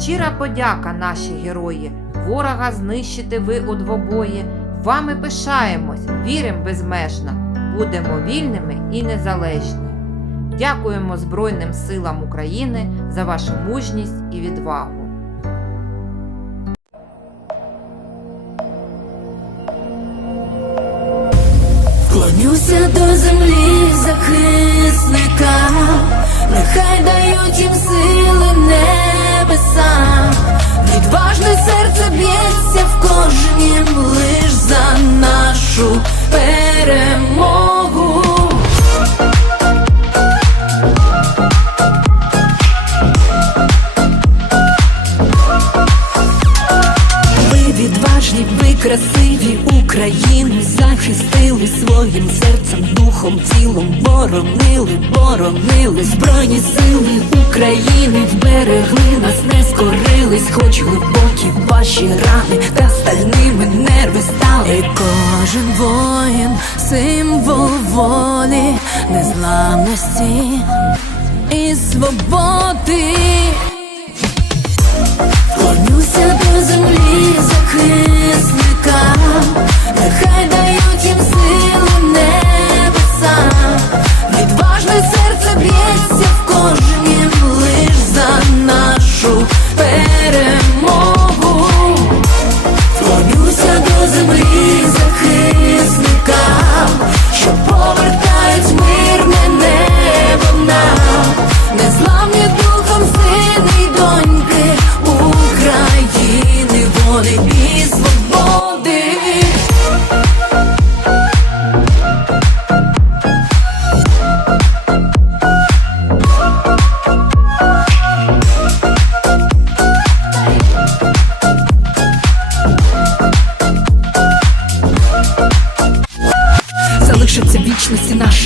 Щира подяка, наші герої. Ворога знищити ви у двобої. Вами пишаємось, віримо безмежно. Будемо вільними і незалежні. Дякуємо Збройним силам України за вашу мужність і відвагу. Клонюся до землі захисника, нехай дають їм сили небеса, відважне серце б'ється в кожнім лиш за нашу духом, тілом, боронили, боронили збройні сили України вберегли нас, не скорились, хоч глибокі ваші рани та стальними нерви стали. Кожен воїн, символ волі, незламності і свободи. Клонюся до землі захисника, землі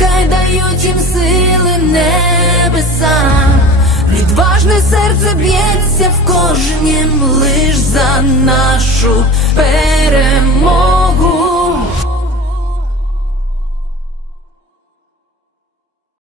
Нехай дають їм сили небеса, відважне серце б'ється в кожнім лиш за нашу перемогу.